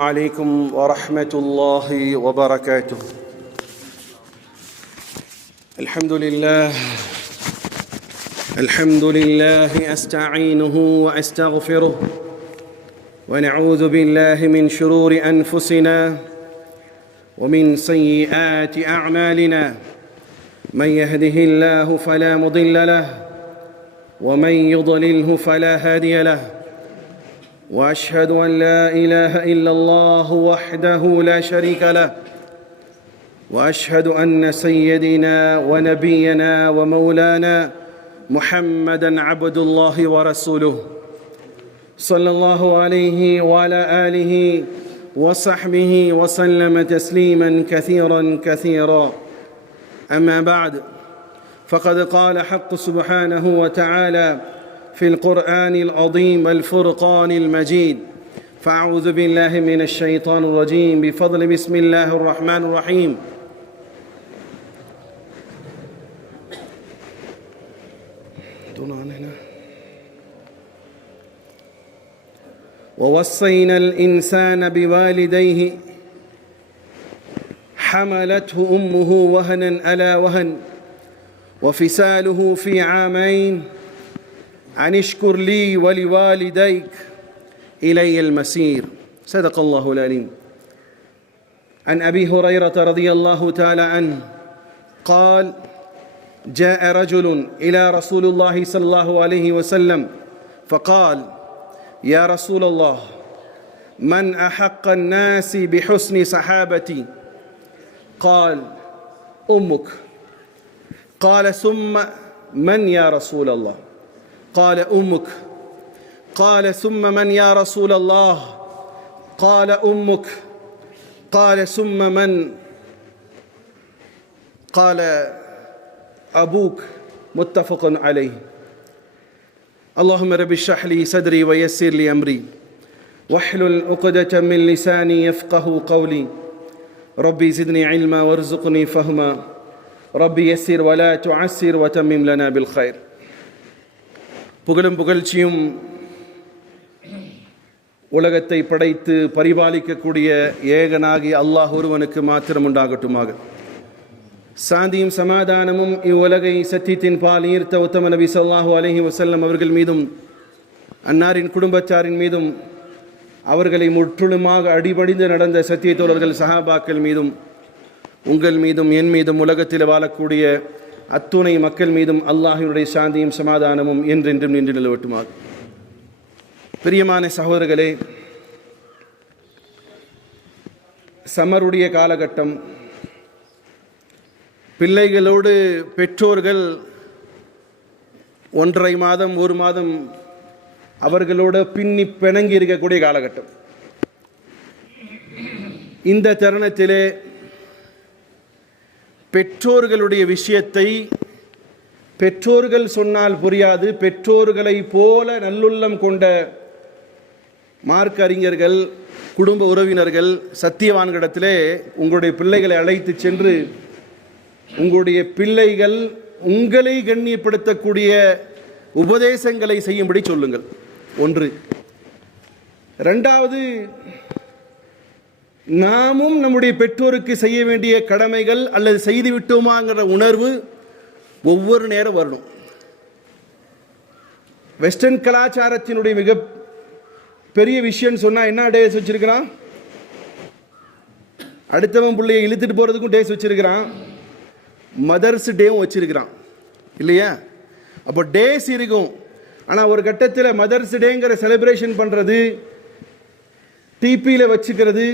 عليكم ورحمة الله وبركاته. الحمد لله أستعينه وأستغفره ونعوذ بالله من شرور أنفسنا ومن سيئات أعمالنا، من يهده الله فلا مضل له ومن يضلله فلا هادي له، واشهد ان لا اله الا الله وحده لا شريك له، واشهد ان سيدنا ونبينا ومولانا محمدا عبد الله ورسوله، صلى الله عليه وعلى اله وصحبه وسلم تسليما كثيرا كثيرا. اما بعد، فقد قال حق سبحانه وتعالى في القرآن العظيم والفرقان المجيد: فأعوذ بالله من الشيطان الرجيم، بفضل بسم الله الرحمن الرحيم. ووصينا الإنسان بوالديه حملته أمه وهنا على وهن وفصاله في عامين أن اشكر لي ولوالديك إلي المسير. صدق الله العليم. عن أبي هريرة رضي الله تعالى عنه قال: جاء رجل إلى رسول الله صلى الله عليه وسلم فقال: يا رسول الله، من أحق الناس بحسن صحابتي؟ قال: أمك. قال: ثم من يا رسول الله؟ قال: أمك. قال: ثم من يا رسول الله؟ قال: أمك. قال: ثم من؟ قال: أبوك. متفق عليه. اللهم رب اشرح لي صدري ويسر لي أمري واحلل عقدة من لساني يفقه قولي. ربي زدني علما وارزقني فهما. ربي يسر ولا تعسر وتمم لنا بالخير. புகழும் புகழ்ச்சியும் உலகத்தை படைத்து பரிபாலிக்கக்கூடிய ஏகனாகி அல்லாஹ் ஒருவனுக்கு மாத்திரம் உண்டாகட்டுமாக. சாந்தியும் சமாதானமும் இவ்வுலகை சத்தியத்தின் பால் ஈர்த்த உத்தம நபி ஸல்லல்லாஹு அலைஹி வஸல்லம் அவர்கள் மீதும், அன்னாரின் குடும்பத்தாரின் மீதும், அவர்களை முற்றிலுமாக அடிபணிந்து நடந்த சத்திய தோழர்கள் சஹாபாக்கள் மீதும், உங்கள் மீதும், என் மீதும், உலகத்தில் வாழக்கூடிய அத்துணை மக்கள் மீதும் அல்லாஹ்வினுடைய சாந்தியும் சமாதானமும் என்றென்றும் நின்று நிலவட்டுமாக. பிரியமான சகோதரர்களே, சமருடைய காலகட்டம். பிள்ளைகளோடு பெற்றோர்கள் 1.5 மாதம் 1 மாதம் அவர்களோடு பின்னி பிணங்கி இருக்கக்கூடிய காலகட்டம். இந்த தருணத்திலே பெற்றோர்களுடைய விஷயத்தை பெற்றோர்கள் சொன்னால் புரியாது, பெற்றோர்களை போல நல்லுள்ளம் கொண்ட மார்க்க அறிஞர்கள், குடும்ப உறவினர்கள், சத்தியவான்களிடத்திலே உங்களுடைய பிள்ளைகளை அழைத்து சென்று உங்களுடைய பிள்ளைகள் உங்களை கண்ணியப்படுத்தக்கூடிய உபதேசங்களை செய்யும்படி சொல்லுங்கள். 1. 2வது, நாமும் நம்முடைய பெற்றோருக்கு செய்ய வேண்டிய கடமைகள் அல்லது செய்து விட்டோமாங்கிற உணர்வு ஒவ்வொரு நேரம் வரணும். வெஸ்டர்ன் கலாச்சாரத்தினுடைய மிக பெரிய விஷயம் சொன்னால் என்ன டேஸ் வச்சிருக்கிறான்? அடுத்தவன் பிள்ளையை இழுத்துட்டு போகிறதுக்கும் டேஸ் வச்சிருக்கிறான், மதர்ஸ் டேவும் வச்சிருக்கிறான், இல்லையா? அப்போ டேஸ் இருக்கும். ஆனால் ஒரு கட்டத்தில் மதர்ஸ் டேங்கிற செலிப்ரேஷன் பண்ணுறது, டிபியில் வச்சுக்கிறது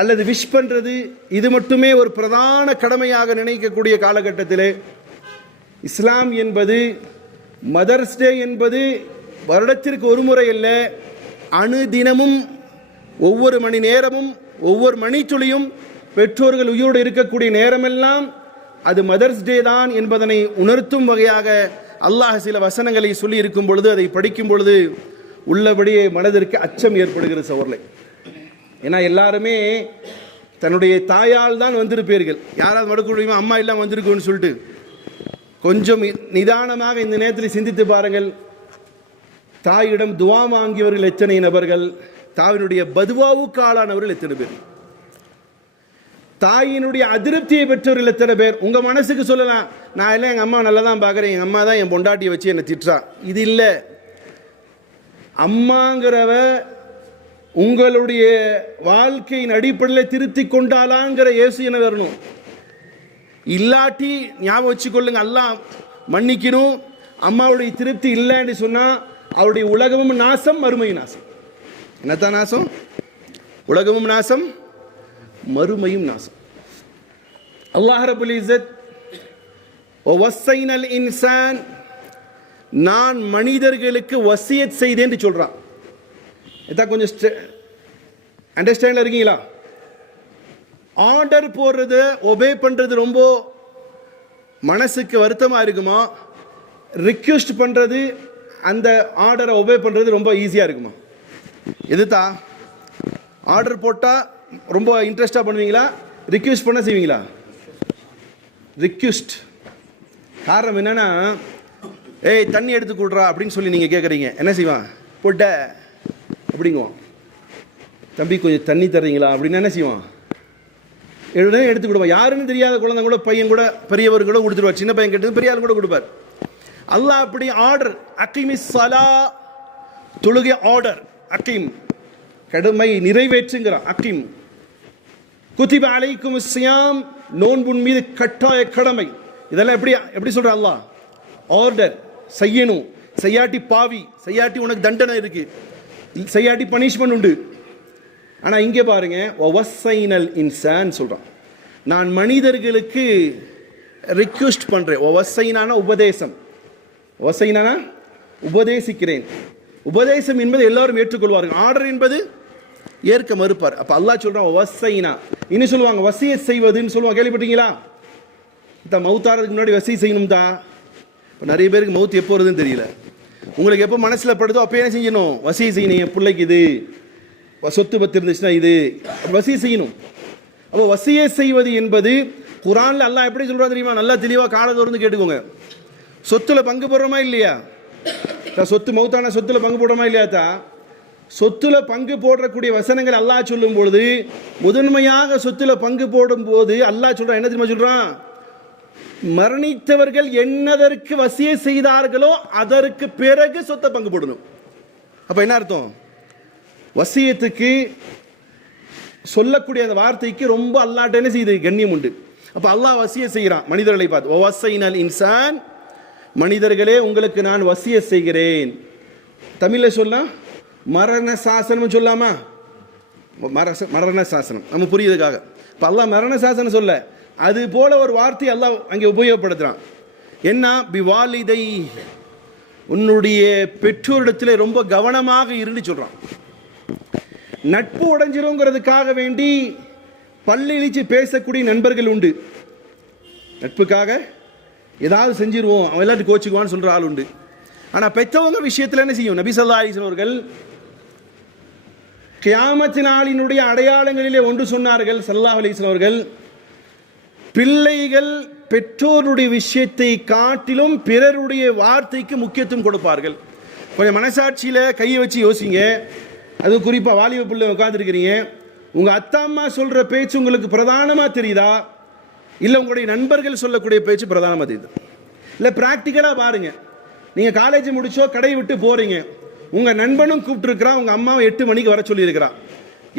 அல்லது விஷ் பண்ணுறது, இது மட்டுமே ஒரு பிரதான கடமையாக நினைக்கக்கூடிய காலகட்டத்தில் இஸ்லாம் என்பது மதர்ஸ் டே என்பது வருடத்திற்கு ஒரு முறை அல்ல, அணுதினமும் ஒவ்வொரு மணி நேரமும் ஒவ்வொரு மணித்துளியும் பெற்றோர்கள் உயிரோடு இருக்கக்கூடிய நேரமெல்லாம் அது மதர்ஸ் டே தான் என்பதனை உணர்த்தும் வகையாக அல்லாஹ் சில வசனங்களை சொல்லி இருக்கும் பொழுது, அதை படிக்கும் பொழுது உள்ளபடியே மனதிற்கு அச்சம் ஏற்படுகிற சவர்லை. ஏன்னா எல்லாருமே தன்னுடைய தாயால் தான் வந்திருப்பீர்கள். யாராவது மடுக்க அம்மா எல்லாம் வந்திருக்குன்னு சொல்லிட்டு கொஞ்சம் நிதானமாக இந்த நேரத்தில் சிந்தித்து பாருங்கள். தாயிடம் துவா வாங்கியவர்கள் எத்தனை நபர்கள், தாயினுடைய பதுவாவுக்கு ஆளானவர்கள் எத்தனை பேர்? தாயினுடைய அதிருப்தியை பெற்றவர்கள் எத்தனை பேர்? உங்க மனசுக்கு சொல்லலாம், நான் எல்லாம் எங்க அம்மா நல்லா தான் பார்க்குறேன், எங்க அம்மா தான் என் பொண்டாட்டியை வச்சு என்னை திட்டுறா. இது இல்லை. அம்மாங்கிறவ உங்களுடைய வாழ்க்கையின் அடிப்படையில் திருத்தி கொண்டாலாங்கிற இயேசு என்ன வரணும். இல்லாட்டி ஞாபகம் வச்சுக்கொள்ளுங்க, அல்லாஹ் மன்னிக்கணும். அம்மாவுடைய திருப்தி இல்லைன்னு சொன்னா அவருடைய உலகமும் நாசம், மறுமையும் நாசம். என்னத்தான் நாசம்? உலகமும் நாசம், மறுமையும் நாசம். அல்லாஹ் ரப்பல் இஸ்ஸத் வஸைனல் இன்சான், நான் மனிதர்களுக்கு வசியத் செய்தேன் என்று சொல்றான். இதான் கொஞ்சம் அண்டர்ஸ்டாண்ட்ல இருக்கீங்களா? ஆர்டர் போடுறது, ஒபே பண்றது ரொம்ப மனசுக்கு வருத்தமா இருக்குமா? ரிக்வெஸ்ட் பண்றது, அந்த ஆர்டரை ஒபே பண்றது ரொம்ப ஈஸியா இருக்குமா? எதுதான் ஆர்டர் போட்டா ரொம்ப இன்ட்ரெஸ்டா பண்ணுவீங்களா? ரிக்வெஸ்ட் பண்ண செய்வீங்களா? ரிக்வெஸ்ட். காரணம் என்னன்னா, ஏய் தண்ணி எடுத்து கொடுறா அப்படின்னு சொல்லி நீங்க கேட்குறீங்க, என்ன செய்வான்? போட்ட அப்படிங்குவான். தம்பி கொஞ்சம் தண்ணி தர்றீங்களா அப்படின்னு என்ன செய்வான்? எடுத்து கொடுப்பான். யாருன்னு தெரியாத குழந்தை கூட, பையன் கூட, பெரியவர் கூட கொடுத்துருவார். சின்ன பையன் கேட்டது பெரிய ஆள் கூட கொடுப்பார். அல்லாஹ் அப்படி ஆர்டர், அகீமிஸ் ஸலா, தொழுகை ஆர்டர், அகீம் கடமை நிறைவேற்றுங்கிறான். அகீம் குதிப அலைக்குமுஸ் ஸியாம், நோன்புன் மீது கட்டாய கடமை. இதெல்லாம் எப்படி சொல்ற அல்லாஹ்? ஆர்டர், செய்யணும். செய்யாட்டி பாவி, செய்யாட்டி உனக்கு தண்டனை இருக்கு, செய்யாட்டி பனிஷ்மெண்ட் உண்டு. ஆனா இங்கே பாருங்க, வஸைனல் இன்சான் சொல்றான், நான் மனிதர்களுக்கு ரிக்வெஸ்ட் பண்றேன். வஸைனானா உபதேசம், வஸைனானா உபதேசிக்கிறேன். உபதேசம் என்பது எல்லாரும் ஏற்றுக்கொள்வார்கள், ஆர்டர் என்பது ஏற்க மறுப்பார். அப்ப அல்லாஹ் சொல்றான் வஸைனா. இன்னும் சொல்லுவாங்க வசியத் செய்வதுன்னு சொல்லுவாங்க, கேள்விப்பட்டீங்களா? மௌத்தாரதுக்கு முன்னாடி வசி செய்யணும் தான். இப்போ நிறைய பேருக்கு மவுத் எப்போ வருதுன்னு தெரியல. உங்களுக்கு எப்போ மனசில் படுதோ அப்போ என்ன செய்யணும்? வசி செய்யணும். என் பிள்ளைக்கு இது சொத்து பத்து இருந்துச்சுன்னா இது வசி செய்யணும். அப்போ வசியை செய்வது என்பது குர்ஆன்ல அல்லாஹ் எப்படி சொல்றா தெரியுமா? நல்லா தெளிவாக காலத்தோர்ந்து கேட்டுக்கோங்க. சொத்துல பங்கு போடுறோமா இல்லையா? சொத்து மௌத்தான சொத்துல பங்கு போடுறோமா இல்லையாத்தா? சொத்துல பங்கு போடக்கூடிய வசனங்கள் அல்லாஹ் சொல்லும் பொழுது, முதன்மையாக சொத்துல பங்கு போடும் போது அல்லாஹ் சொல்றான், என்ன தெரியுமா சொல்றான்? மரணித்தவர்கள் என்னதற்கு வசியை செய்தார்களோ அதற்கு பிறகு சொத்தை பங்கு போடணும். அப்ப என்ன அர்த்தம்? வசியத்துக்கு சொல்லக்கூடிய அந்த வார்த்தைக்கு ரொம்ப அல்லாஹ்ட்ட என்ன செய்யுது? கண்ணியம் உண்டு. அப்ப அல்லாஹ் வசியை செய்கிறான் மனிதர்களை பார்த்து. வஸைனல் இன்சான், மனிதர்களே உங்களுக்கு நான் வசியை செய்கிறேன். தமிழ்ல சொல்ல மரண சாசனம் சொல்லாமா? மரண சாசனம் நம்ம புரியுதுக்காக. இப்ப அல்லாஹ் மரண சாசனம் சொல்ல, அது போல ஒரு வார்த்தை அல்லாஹ் அங்கே உபயோகப்படுத்துறான். என்ன? பிவாலிதை, உன்னுடைய பெற்றோரிடத்தில் ரொம்ப கவனமாக இருந்து சொல்றான். நட்பு உடைஞ்சிருங்கிறதுக்காக வேண்டி பல்லிழிச்சு பேசக்கூடிய நண்பர்கள் உண்டு. நட்புக்காக ஏதாவது செஞ்சிருவோம், அவன் எல்லாத்தையும் கோச்சுக்குவான்னு சொல்ற ஆள் உண்டு. ஆனா பெற்றவங்க விஷயத்தில் என்ன செய்யும்? நபி ஸல்லல்லாஹு அலைஹி வஸல்லம் அவர்கள் கியாமத் நாளினுடைய அடையாளங்களிலே ஒன்று சொன்னார்கள். ஸல்லல்லாஹு அலைஹி வஸல்லம் அவர்கள், பிள்ளைகள் பெற்றோருடைய விஷயத்தை காட்டிலும் பிறருடைய வார்த்தைக்கு முக்கியத்துவம் கொடுப்பார்கள். கொஞ்சம் மனசாட்சியில் கையை வச்சு யோசிங்க. அது குறிப்பாக வாலிப பிள்ளை உட்காந்துருக்கிறீங்க, உங்கள் அத்தா அம்மா சொல்கிற பேச்சு உங்களுக்கு பிரதானமாக தெரியுதா, இல்லை உங்களுடைய நண்பர்கள் சொல்லக்கூடிய பேச்சு பிரதானமாக தெரியுது? இல்லை ப்ராக்டிக்கலாக பாருங்கள். நீங்கள் காலேஜ் முடிச்சோ கடையை விட்டு போகிறீங்க, உங்கள் நண்பனும் கூப்பிட்டுருக்கிறான், உங்கள் அம்மாவை 8 மணிக்கு வர சொல்லியிருக்கிறான்.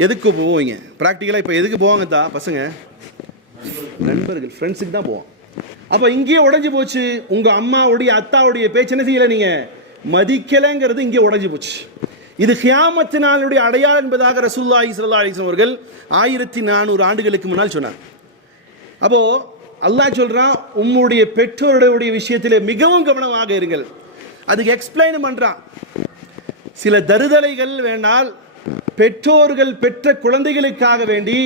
எதுக்கு போவீங்க? ப்ராக்டிக்கலாக இப்போ எதுக்கு போவாங்க தான் பசங்க? நண்பர்கள், ஃப்ரெண்ட்ஸுக்கு தான் போவோம். அப்போ இங்கேயே உடஞ்சி போச்சு. உங்கள் அம்மாவுடைய அத்தாவுடைய பேச்சு என்ன செய்யலை, நீங்கள் மதிக்கலைங்கிறது இங்கே உடஞ்சி போச்சு. இது கியாமத் நாளுடைய அடையாளம் என்பதாக ரசூலுல்லாஹி ஸல்லல்லாஹு அலைஹி வஸல்லம் அவர்கள் 1400 ஆண்டுகளுக்கு முன்னால் சொன்னார். அப்போ அல்லாஹ் சொல்றான், உம்முடைய பெற்றோருடைய விஷயத்திலே மிகவும் கவனமாக இருங்கள். அதுக்கு எக்ஸ்பிளைன் பண்றான். சில தருதலைகள் வேண்டால் பெற்றோர்கள் பெற்ற குழந்தைகளுக்காக வேண்டி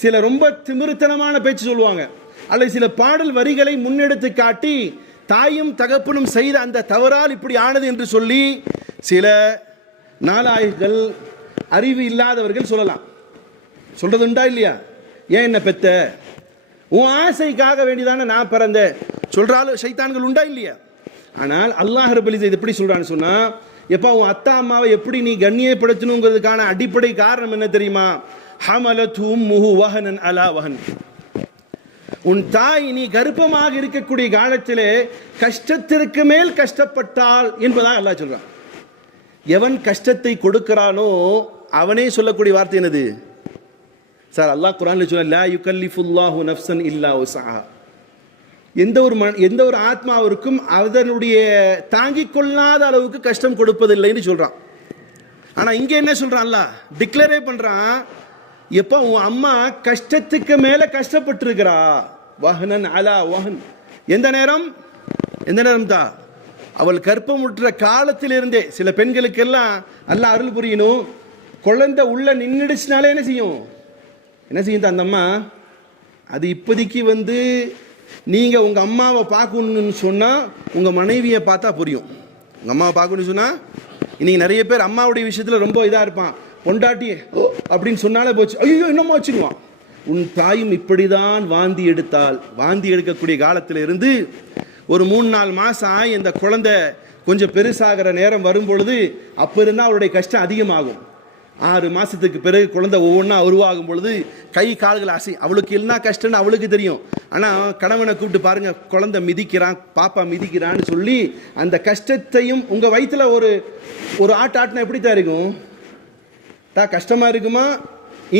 சில ரொம்ப திமிருத்தனமான பேச்சு சொல்லுவாங்க, அல்லது சில பாடல் வரிகளை முன்னெடுத்து காட்டி தாயும் தகப்பனும் செய்த அந்த தவறால் இப்படி ஆனது என்று சொல்லி சில நாலாய்கள், அறிவு இல்லாதவர்கள் சொல்லலாம். சொல்றது உண்டா இல்லையா? ஏன் என்ன பெத்த, உன் ஆசைக்காக வேண்டிதானே நான் பிறந்த சொல்றாலும் சைத்தான்கள் உண்டா இல்லையா? ஆனால் அல்லாஹ் ரப்பல் இஸ்ஸத் எப்படி சொல்றான்னு சொன்னா, எப்போ உன் அத்தா அம்மாவை எப்படி நீ கண்ணியப்படுத்தணுங்கிறதுக்கான அடிப்படை காரணம் என்ன தெரியுமா? ஹமலத்து உம்முஹு வஹனன் அலா வஹன். உன் தாய் நீ கர்ப்பமாக இருக்கக்கூடிய காலத்திலே கஷ்டத்திற்கு மேல் கஷ்டப்பட்டால் என்பதாக அல்லாஹ் சொல்றான். எவன் கஷ்டத்தை கொடுக்கிறானோ அவனே சொல்லக்கூடிய வார்த்தை என்னது சார்? அல்லாஹ் குர்ஆன்ல சொல்ல, லா யுகல்லிஃபுல்லாஹு நஃப்ஸன் இல்லா உஸ்ஸஹா. எந்த ஒரு ஆத்மாவிற்கும் அதனுடைய தாங்கிக் கொள்ளாத அளவுக்கு கஷ்டம் கொடுப்பதில்லைன்னு சொல்றான். ஆனா இங்க என்ன சொல்றான்? அல்லாஹ் டிக்ளரே பண்றான், எப்ப உன் அம்மா கஷ்டத்துக்கு மேல கஷ்டப்பட்டு இருக்கிறா, வஹனன் அலா வஹன். எந்த நேரம் தான் அவள் கர்ப்பமுற்ற காலத்திலிருந்தே. சில பெண்களுக்கெல்லாம் அல்லாஹ் அருள் புரியணும், குழந்தை உள்ள நின்றுடுச்சுனாலே என்ன செய்யும் அந்த அம்மா? அது இப்போதைக்கு நீங்க உங்க அம்மாவை பார்க்கணும்னு சொன்னா உங்க மனைவியை பார்த்தா புரியும். உங்க அம்மாவை பார்க்கணும்னு சொன்னா, இன்னைக்கு நிறைய பேர் அம்மாவுடைய விஷயத்துல ரொம்ப இதா இருப்பான். பொண்டாட்டி அப்படின்னு சொன்னாலே போச்சு, ஐயோ என்னம்மா வச்சுக்குவான். உன் தாயும் இப்படிதான் வாந்தி எடுத்தால், வாந்தி எடுக்கக்கூடிய காலத்தில் இருந்து ஒரு 3-4 மாசம் ஆகி இந்த குழந்தை கொஞ்சம் பெருசாகிற நேரம் வரும் பொழுது அப்ப இருந்தா அவருடைய கஷ்டம் அதிகமாகும். 6 மாசத்துக்கு பிறகு குழந்தை ஒவ்வொன்றா உருவாகும் பொழுது கை கால்கள் அசை. அவளுக்கு என்ன கஷ்டம்னு அவளுக்கு தெரியும். ஆனால் கணவனை கூப்பிட்டு பாருங்க, குழந்தை மிதிக்கிறான், பாப்பா மிதிக்கிறான்னு சொல்லி அந்த கஷ்டத்தையும் உங்க வயிற்றுல ஒரு ஆட்டினா எப்படி தான் இருக்கும்? கஷ்டமா இருக்குமா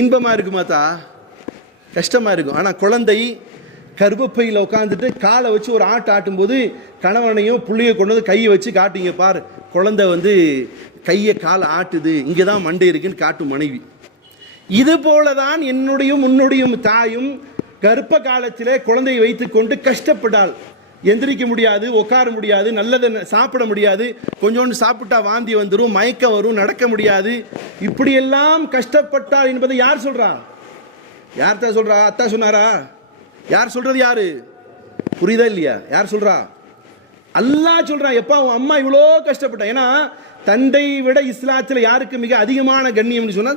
இன்பமா இருக்குமா? கஷ்டமா இருக்கும். ஆனால் குழந்தை கர்ப்பப்பையில் உட்காந்துட்டு காலை வச்சு ஒரு ஆட்டும் போது கணவனையும் புள்ளியை கொண்டு வந்து கையை வச்சு காட்டுங்க பார், குழந்தை கையை காலை ஆட்டுது, இங்கே தான் மண்டை இருக்குன்னு காட்டும் மனைவி. இது போலதான் உன்னுடைய தாயும் கர்ப்ப காலத்திலே குழந்தையை வைத்துக்கொண்டு கஷ்டப்பட்டால். எந்திரிக்க முடியாது, உட்கார முடியாது, நல்லதை சாப்பிட முடியாது, கொஞ்சோண்டு சாப்பிட்டா வாந்தி வந்துடும், மயக்கம் வரும், நடக்க முடியாது. இப்படியெல்லாம் கஷ்டப்பட்டால் என்பதை யார் சொல்றா? யார் தான் சொல்றா? அத்தா சொன்னாரா? யார் சொல்றது? யாரு? புரியுதா இல்லையா? யார் சொல்றா? அல்லாஹ் சொல்றான். எப்பா உன் அம்மா இவ்வளோ கஷ்டப்பட்டா. ஏன்னா தந்தை விட இஸ்லாத்தில் யாருக்கு மிக அதிகமான கண்ணியம்னு சொன்னா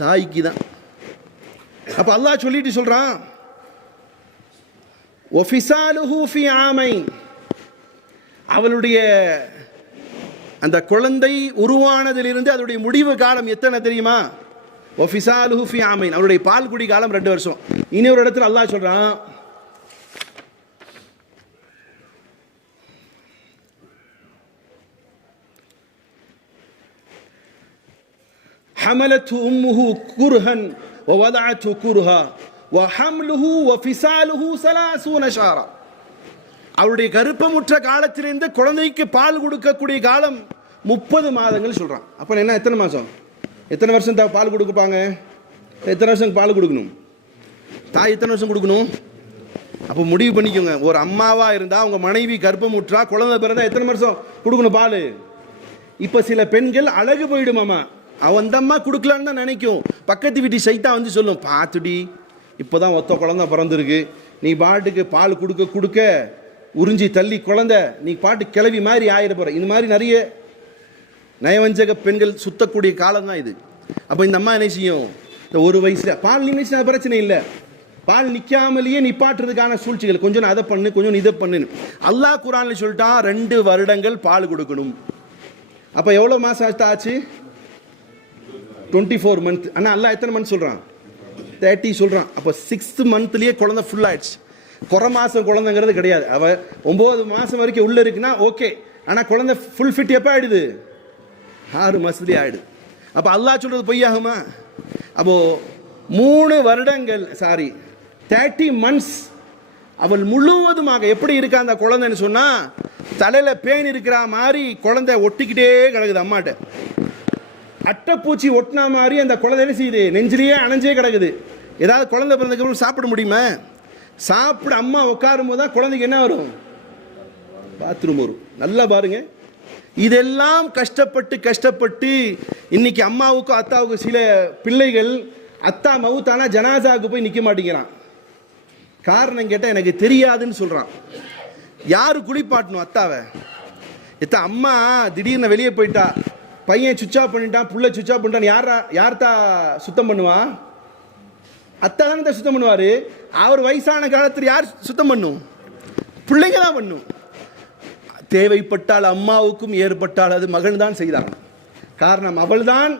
தாய்க்கு தான். அப்ப அல்லாஹ் சொல்லிட்டு சொல்றான், ஒஃபிசாலுஹு ஃபி ஆமைன். அவளுடைய அந்த குழந்தை உருவானதிலிருந்து அதனுடைய முடிவு காலம் எத்தனை தெரியுமா? ஒஃபிசாலுஹு ஃபி ஆமைன். அவருடைய பால் குடி காலம் 2 வருஷம். இன்னொரு இடத்துல அல்லாஹ் சொல்றான், حملته أمه كرها ووضعته كرها وحمله وفصاله 30 شهرا. அவருடைய கர்ப்பமுற்ற காலத்திலிருந்து குழந்தைக்கு பால் கொடுக்கக்கூடிய காலம் 30 மாதங்கள் சொல்றான். அப்ப என்ன எத்தனை மாசம், எத்தனை வருஷம் பால் கொடுப்பாங்க? எத்தனை வருஷம் பால் கொடுக்கணும்? தாய் எத்தனை வருஷம் கொடுக்கணும்? அப்போ முடிவு பண்ணிக்கோங்க. ஒரு அம்மாவா இருந்தா உங்க மனைவி கர்ப்பமுற்றா குழந்தை பிறந்தா எத்தனை வருஷம் கொடுக்கணும் பால்? இப்ப சில பெண்கள் அழகு போயிடுமாமா, அவன் அந்த அம்மா கொடுக்கலான்னு தான் நினைக்கும். பக்கத்து வீட்டு சைத்தா சொல்லும், பார்த்துடி இப்போதான் ஒத்த குழந்தை பிறந்திருக்கு, நீ பாட்டுக்கு பால் கொடுக்க உறிஞ்சி தள்ளி குழந்தை நீ பாட்டு கிளவி மாதிரி ஆயிட போற. இந்த மாதிரி நிறைய நயவஞ்சக பெண்கள் சுத்தக்கூடிய காலம் தான் இது. அப்போ இந்த அம்மா என்ன செய்யும்? இந்த 1 வயசுல பால் நின்றுச்சுன்னா பிரச்சனை இல்லை, பால் நிற்காமலேயே நிப்பாட்டுறதுக்கான சூழ்ச்சிகள், கொஞ்சம் அதை பண்ணு கொஞ்சம் இதை பண்ணுன்னு அல்லாஹ் குர்ஆன்ல சொல்லிட்டான். 2 வருடங்கள் பால் கொடுக்கணும். அப்போ எவ்வளோ மாதம் ஆச்சு? 24 மந்த். ஆனால் அல்லாஹ் எத்தனை மந்த் சொல்கிறான்? 30 சொல்கிறான். அப்போ 6th மந்த்லேயே குழந்தை ஃபுல் ஆயிடுச்சு. குறை மாதம் குழந்தைங்கிறது கிடையாது. அவள் 9 மாதம் வரைக்கும் உள்ளே இருக்குன்னா ஓகே. ஆனால் குழந்தை ஃபுல் ஃபிட் எப்போ ஆகிடுது? 6 மாதத்துலேயே ஆகிடுது. அப்போ அல்லாஹ் சொல்கிறது பொய்யாகுமா? அப்போது 3 வருடங்கள் 30 மந்த்ஸ் அவள் முழுவதுமாக எப்படி இருக்கா அந்த குழந்தைன்னு சொன்னால், தலையில் பேன் இருக்கிற மாதிரி குழந்தை ஒட்டிக்கிட்டே கிடக்குது அம்மாட்ட. அட்டைப்பூச்சி ஒட்டினா மாதிரி அந்த குழந்தை என்ன செய்யுது? நெஞ்சிலேயே அணைஞ்சே கிடக்குது. ஏதாவது குழந்தை பிறந்ததுக்கு சாப்பிட முடியுமா? சாப்பிட அம்மா உட்காரும் போது தான் குழந்தைக்கு என்ன வரும்? பாத்ரூம் வரும். நல்லா பாருங்க, இதெல்லாம் கஷ்டப்பட்டு இன்னைக்கு அம்மாவுக்கும் அத்தாவுக்கும் சில பிள்ளைகள் அத்தா மவுத்தானா ஜனாசாவுக்கு போய் நிற்க மாட்டேங்கிறான். காரணம் கேட்டால் எனக்கு தெரியாதுன்னு சொல்றான். யாரு குளிப்பாட்டணும் அத்தாவை? அம்மா திடீர்னு வெளியே போயிட்டா, பையன் சுவிட்ச் ஆஃப் பண்ணிட்டான், புள்ள சுவிட்ச் ஆஃப் பண்ணிட்டான், யார்த்தா சுத்தம் பண்ணுவா? அத்தா தானே சுத்தம் பண்ணுவாரு. அவர் வயசான காலத்தில் யார் சுத்தம் பண்ணும்? பிள்ளைங்க தான் பண்ணும். தேவைப்பட்டால் அம்மாவுக்கும் ஏற்பட்டால் அது மகன் தான் செய்தான். காரணம், அவள்தான்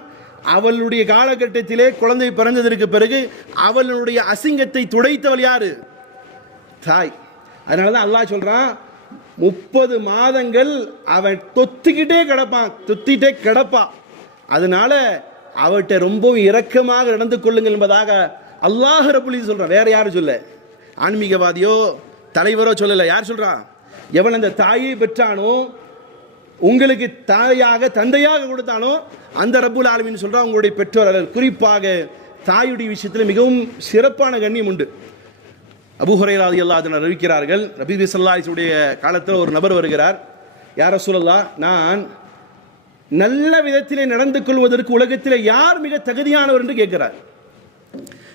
அவளுடைய காலகட்டத்திலே குழந்தை பிறந்ததற்கு பிறகு அவளுடைய அசிங்கத்தை துடைத்தவள் யாரு? தாய். அதனால தான் அல்லாஹ் சொல்றான், 30 மாதங்கள் அவன் தொத்திக்கிட்டே கிடப்பான். அதனால அவட்ட ரொம்பவும் இரக்கமாக நடந்து கொள்ளுங்கள் என்பதாக அல்லாஹ் ரப்புல் இஸ்ஸத் சொல்றான். வேற யாரும் சொல்ல, ஆன்மீகவாதியோ தலைவரோ சொல்லல. யார் சொல்றா? எவன் அந்த தாயை பெற்றானோ, உங்களுக்கு தாயாக தந்தையாக கொடுத்தானோ அந்த ரப்புல் ஆலமீன் சொல்றான், உங்களுடைய பெற்றோர்கள் குறிப்பாக தாயுடைய விஷயத்தில் மிகவும் சிறப்பான கண்ணியம் உண்டு. அபூ ஹுரைரா ரலியல்லாஹு அன்ஹு அறிவிக்கிறார்கள், நபி ஸல்லல்லாஹு அலைஹி உடைய காலத்தில் ஒரு நபர் வருகிறார். யா ரசூலல்லாஹ், நான் நல்ல விதத்திலே நடந்து கொள்வதற்கு உலகத்தில் யார் மிக தகுதியானவர் என்று கேட்கிறார்.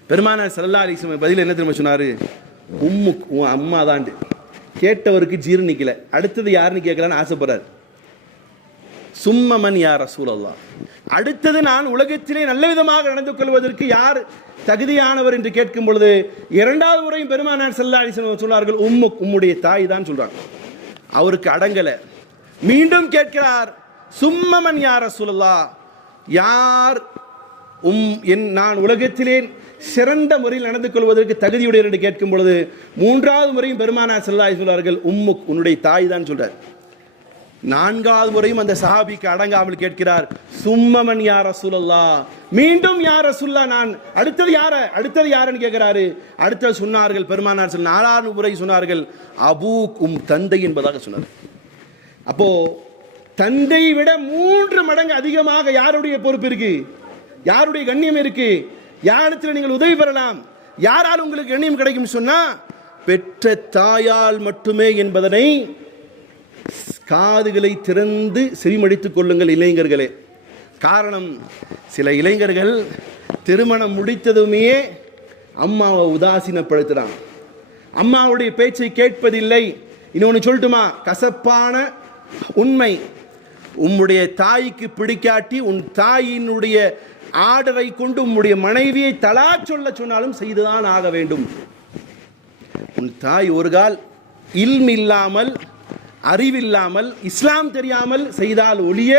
பெருமானார் ஸல்லல்லாஹு அலைஹி வஸல்லம் பதில் என்ன தெரியுமா சொன்னாரு? உம்முக், உன் அம்மா தாண்டு. கேட்டவருக்கு ஜீரணிக்கல, அடுத்தது யாருன்னு கேட்கலான்னு ஆசைப்படுறார். சும்மமன் யா ரசூலல்லாஹ், அடுத்தது நான் உலகத்திலே நல்ல விதமாக நடந்து கொள்வதற்கு யார் தகுதியானவர் என்று கேட்கும் பொழுது இரண்டாவது முறையும் பெருமானார் ஸல்லல்லாஹு அலைஹி வஸல்லம் சொன்னார்கள், உம்முக், உம்முடைய தாய் தான் சொல்றாங்க. அவருக்கு அடங்கல, மீண்டும் கேட்கிறார், சும்மமன் யா ரசூலல்லாஹ், யார் நான் உலகத்திலே சிறந்த முறையில் நடந்து கொள்வதற்கு தகுதியுடையவர் என்று கேட்கும் பொழுது மூன்றாவது முறையும் பெருமானார் ஸல்லல்லாஹு அலைஹி சொல்வார்கள், உம்முக், உன்னுடைய தாய் தான் சொல்றார். நான்காவது முறையும் அந்த சஹாபிக்கு அடங்காமல் கேட்கிறார், சும்மமன் யா ரசூலல்லாஹ், மீண்டும் யா ரசூலுல்லாஹ், நான் அடுத்தது யாருன்னு கேட்கிறாரு. அடுத்தது சொன்னார்கள் பெருமானார் ஸல்லல்லாஹு அலைஹி வஸல்லம் 4வது முறை சொன்னார்கள், அபூக், தந்தை என்பதாக சொன்னார். அப்போ தந்தை விட 3 மடங்கு அதிகமாக யாருடைய பொறுப்பு இருக்கு, யாருடைய கண்ணியம் இருக்கு, யாரிடத்தில் நீங்கள் உதவி பெறலாம், யாரால் உங்களுக்கு கண்ணியம் கிடைக்கும் சொன்னா பெற்ற தாயால் மட்டுமே என்பதனை காதுகளை திறந்து செவிமடித்துக் கொள்ளுங்கள் இளைஞர்களே. காரணம், சில இளைஞர்கள் திருமணம் முடித்ததுமே அம்மாவை உதாசீனப்படுத்துறான், அம்மாவுடைய பேச்சை கேட்பதில்லை. இன்னொன்று சொல்லட்டுமா, கசப்பான உண்மை, உம்முடைய தாய்க்கு பிடிக்காட்டி உன் தாயினுடைய ஆர்டரை கொண்டு உம்முடைய மனைவியை தலா சொல்ல சொன்னாலும் செய்துதான் ஆக வேண்டும். உன் தாய் ஒரு கால் இல்ம் இல்லாமல், அறிவில்லாமல், இஸ்லாம் தெரியாமல் செய்தால் ஒழிய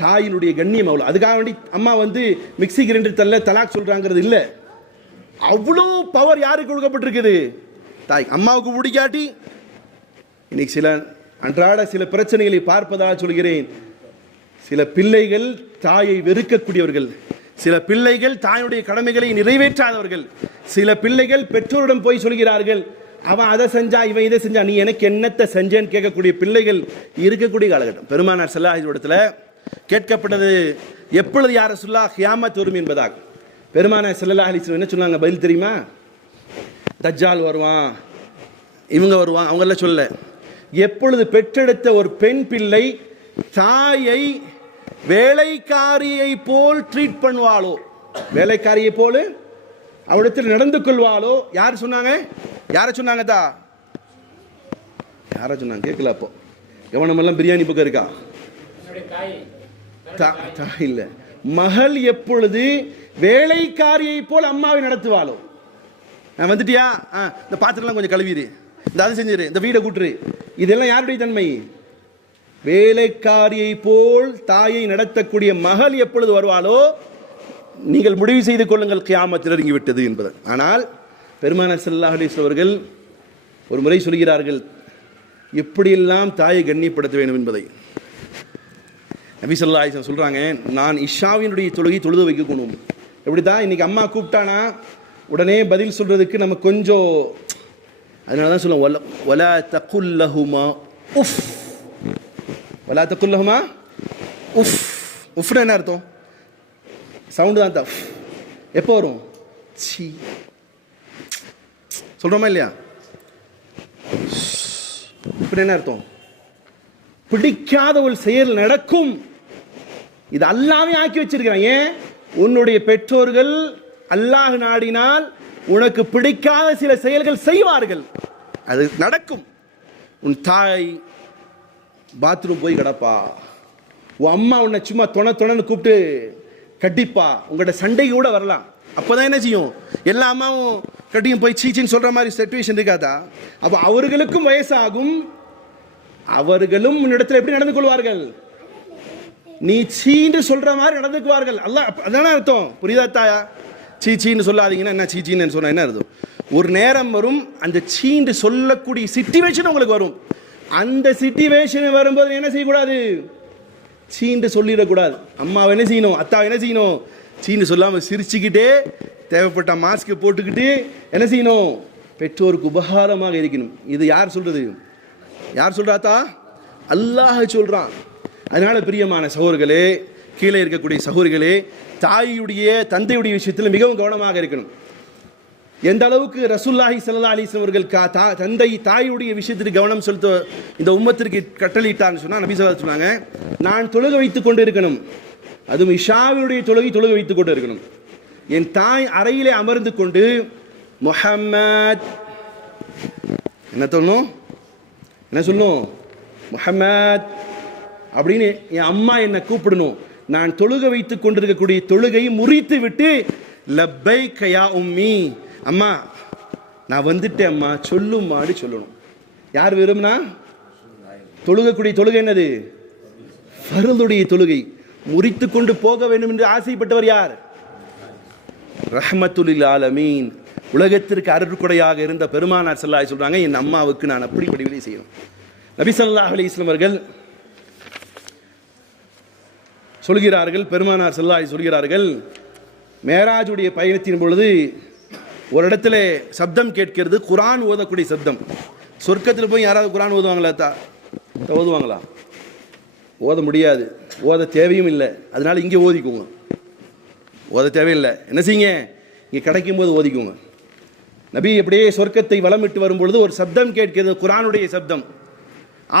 தாயினுடைய கண்ணியம் அவ்வளோ. அதுக்காக வேண்டி அம்மா மிக்சி கிரைண்டர் தலாக் சொல்றாங்கிறது இல்லை. அவ்வளோ பவர் யாருக்கு கொடுக்கப்பட்டிருக்குது? தாய். அம்மாவுக்கு பிடிக்காட்டி இன்னைக்கு அன்றாட சில பிரச்சனைகளை பார்ப்பதாக சொல்கிறேன். சில பிள்ளைகள் தாயை வெறுக்கக்கூடியவர்கள், சில பிள்ளைகள் தாயுடைய கடமைகளை நிறைவேற்றாதவர்கள், சில பிள்ளைகள் பெற்றோரிடம் போய் சொல்கிறார்கள், அவன் அதை செஞ்சா இவன் இதை செஞ்சா, நீ எனக்கு என்னத்தை செஞ்சேன்னு கேட்கக்கூடிய பிள்ளைகள் இருக்கக்கூடிய காலகட்டம். பெருமானார் ஸல்லல்லாஹு அலைஹி இடத்துல கேட்கப்பட்டது, எப்பொழுது யா ரசூலுல்லாஹ் கியாமத் வரும் என்பதாக. பெருமானார் ஸல்லல்லாஹு அலைஹி வஸல்லம் என்ன சொன்னாங்க பதில் தெரியுமா? தஜ்ஜால் வருவான், இவங்க வருவான், அவங்கள சொல்ல. எப்பொழுது பெற்றெடுத்த ஒரு பெண் பிள்ளை தாயை வேலைக்காரியை போல் ட்ரீட் பண்ணுவாளோ, வேலைக்காரியை போல அவளிடத்தில் நடந்து கொள்வாளோ, யார் சொன்னாங்க? யார சொன்னாங்க? யார சொன்னாங்க கேட்கல. அப்போ கவனமெல்லாம் பிரியாணி பக்கம் இருக்கா? இல்ல, மகள் எப்பொழுது வேலைக்காரியை போல் அம்மாவை நடத்துவாளோ, வந்துட்டியா, இந்த பாத்திரம்லாம் கொஞ்சம் கழுவிடு, இந்த அது செஞ்சிரு, இந்த வீடை கூட்டுரு, இதெல்லாம் யாருடைய தன்மை? வேலைக்காரியை போல் தாயை நடத்தக்கூடிய மகள் எப்பொழுது வருவாளோ நீங்கள் முடிவு செய்து கொள்ளுங்கள் கியாமத் நெருங்கிவிட்டது என்பது. ஆனால் பெருமானார் ஸல்லல்லாஹு அலைஹி வஸல்லம் அவர்கள் ஒரு முறை சொல்கிறார்கள், எப்படியெல்லாம் தாயை கண்ணியப்படுத்த வேண்டும் என்பதை. நபி ஸல்லல்லாஹு அலைஹி வஸல்லம் சொல்றாங்க, நான் இஷாவினுடைய தொழுகை தொழுது வைக்கணும். எப்படிதான் இன்னைக்கு அம்மா கூப்பிட்டானா உடனே பதில் சொல்றதுக்கு நம்ம கொஞ்சம், அதனால தான் சொல்லுவோம், வலா தகுல் லஹுமா உஃப், வலா தகுல் லஹுமா உஃப். உஃப்னா என்ன அர்த்தம்? சவுண்டு தான் தஃப். எப்போ வரும்? சி சொல்றோமா இல்லையா? இப்படி என்ன அர்த்தம்? பிடிக்காத ஒரு செயல் நடக்கும், இது அல்லாஹ்வே ஆக்கி வச்சிருக்கிறான். ஏன்? உன்னுடைய பெற்றோர்கள் அல்லாஹ் நாடினால் உனக்கு பிடிக்காத சில செயல்கள் செய்வார்கள், அது நடக்கும். உன் தாய் பாத்ரூம் போய் கிடப்பா, உன் அம்மா உன்னை சும்மா தொணன்னு கூப்பிட்டு கட்டிப்பா, உங்கள்கிட்ட சண்டை கூட வரலாம். அப்போதான் என்ன செய்யும்? எல்லா அம்மாவும் கட்டியும் போய் சீச்சின்னு சொல்ற மாதிரி சிச்சுவேஷன் இருக்காதா? அப்போ அவர்களுக்கும் வயசாகும், அவர்களும் உன்னிடத்தில் எப்படி நடந்து கொள்வார்கள்? நீ சீன்னு சொல்ற மாதிரி நடந்துக்குவார்கள். அல்லாஹ் அதான அர்த்தம். புரியுதா தாயா? சீச்சின்னு சொல்லாதீங்கன்னா என்ன சீச்சின்னு சொன்னா என்ன அர்த்தம்? ஒரு நேரம் வரும், அந்த சீண்டு சொல்லக்கூடிய சிச்சுவேஷன் உங்களுக்கு வரும். அந்த சிச்சுவேஷன் வரும்போது என்ன செய்யக்கூடாது? சீண்டு சொல்லிடக்கூடாது. அம்மாவை என்ன செய்யணும், அத்தாவை என்ன செய்யணும்? சீண்டு சொல்லாமல் சிரிச்சுக்கிட்டே தேவைப்பட்ட மாஸ்க் போட்டுக்கிட்டு என்ன செய்யணும்? பெற்றோருக்கு உபகாரமாக இருக்கணும். இது யார் சொல்றது? யார் சொல்றாத்தா? அல்லாஹ் சொல்றான். அதனால பிரியமான சகோதரர்களே, கீழே இருக்கக்கூடிய சகோதரிகளே, தாயுடைய தந்தையுடைய விஷயத்தில் மிகவும் கவனமாக இருக்கணும். எந்த அளவுக்கு ரசூலுல்லாஹி ஸல்லல்லாஹு அலைஹி வஸல்லம் அவர்கள் தந்தை தாயுடைய விஷயத்துக்கு கவனம் செலுத்த இந்த உம்மத்திற்கு கட்டளையிட்டான்னு சொன்னா, நபி ஸல்லல்லாஹு அலைஹி வஸல்லம் சொன்னாங்க, நான் தொழுகை வைத்துக் கொண்டு இருக்கணும், அதுவும் இஷாவுடைய தொழுகை வைத்துக் கொண்டு இருக்கணும். என் தாய் அறையிலே அமர்ந்து கொண்டு முஹம்மத் என்ன சொல்லணும்? என்ன சொல்லணும்? முஹம்மத் அப்படின்னு என் அம்மா என்னை கூப்பிடணும். நான் தொழுகை வைத்துக் கொண்டிருக்கக்கூடிய தொழுகையை முறித்து விட்டு லப்பைக யா உம்மி, அம்மா நான் வந்துட்டேன் அம்மா சொல்லுமாடி சொல்லணும். யார் விரும்பினா? தொழுகக்கூடிய தொழுகை என்னது? ஃபர்துடைய தொழுகை. முறித்து கொண்டு போக வேண்டும் என்று ஆசைப்பட்டவர் யார்? ரஹ்மத்துல் ஆலமீன், உலகத்திற்கு அருட்கொடையாக இருந்த பெருமானார் ஸல்லல்லாஹு அலைஹி சொல்றாங்க, என் அம்மாவுக்கு நான் அப்படி படிவிலை செய்யணும். நபி ஸல்லல்லாஹு அலைஹி வஸல்லம் அவர்கள் சொல்கிறார்கள், பெருமானார் ஸல்லல்லாஹு அலைஹி சொல்கிறார்கள், மேராஜுடைய பயணத்தின் பொழுது ஒரு இடத்துல சப்தம் கேட்கிறது, குர்ஆன் ஓதக்கூடிய சப்தம். சொர்க்கத்தில் போய் யாராவது குர்ஆன் ஓதுவாங்களா? ஓதுவாங்களா? ஓத முடியாது, ஓத தேவையும் இல்லை. அதனால இங்கே ஓதிக்குங்க. ஓத தேவையில்லை, என்ன செய்யுங்க, இங்கே கிடைக்கும் போது ஓதிக்குங்க. நபி அப்படியே சொர்க்கத்தை வலமிட்டு வரும்பொழுது ஒரு சப்தம் கேட்கிறது, குர்ஆனுடைய சப்தம்.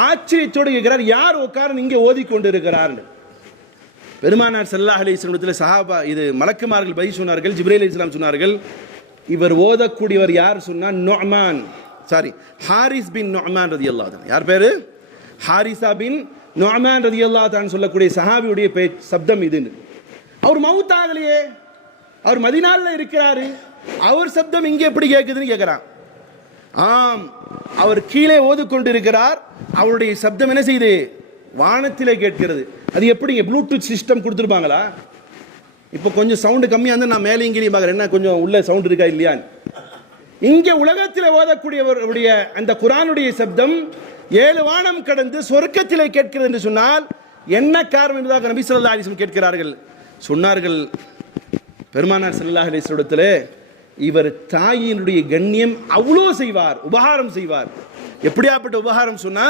ஆச்சரியத்தோடு கேட்கிறார், யார் உட்கார்ந்து இங்கே ஓதிக்கொண்டு இருக்கிறார்? பெருமானார் ஸல்லல்லாஹு அலைஹி வஸல்லம் சஹாபா, இது மலக்குமார்கள் பதில் சொன்னார்கள். ஜிப்ரீல் அலைஹிஸ்ஸலாம் சொன்னார்கள், இவர் ஓதக்கூடியவர் யார் சொன்னா நுஅமான், ஹாரிஸ் பின் நுஅமான் ரலியல்லாஹு அன்ஹு. யார் பேரு? ஹாரிசா பின் நுஅமான் ரலியல்லாஹு அன்ஹு சொல்லக்கூடிய சஹாபியுடைய சப்தம் இது. அவர் மவுத் ஆகலையே, அவர் மதீனால இருக்கிறாரு, அவர் சப்தம் இங்கே எப்படி கேட்குதுன்னு கேட்கிறான். ஆம், அவர் கீழே ஓதிக்கொண்டு இருக்கிறார், அவருடைய சப்தம் என்ன செய்யுது? வானத்திலே கேட்கிறது. அது எப்படிங்க? ப்ளூடூத் சிஸ்டம் கொடுத்துருப்பாங்களா? இப்போ கொஞ்சம் சவுண்டு கம்மியாக இருந்தால் நான் மேலே இங்கேயும் பார்க்குறேன், என்ன கொஞ்சம் உள்ள சவுண்ட் இருக்கா இல்லையா? இங்கே உலகத்தில் ஓதக்கூடியவருடைய அந்த குர்ஆனுடைய சப்தம் 7 வானம் கடந்து சொர்க்கத்திலே கேட்கிறது என்று சொன்னால் என்ன காரணம் என்பதாக நபி ஸல்லல்லாஹு அலைஹி வஸல்லம் கேட்கிறார்கள். சொன்னார்கள் பெருமானார் ஸல்லல்லாஹு அலைஹி வஸல்லம், இவர் தாயினுடைய கண்ணியம் அவ்வளோ செய்வார், உபகாரம் செய்வார். எப்படியாப்பட்ட உபகாரம் சொன்னா,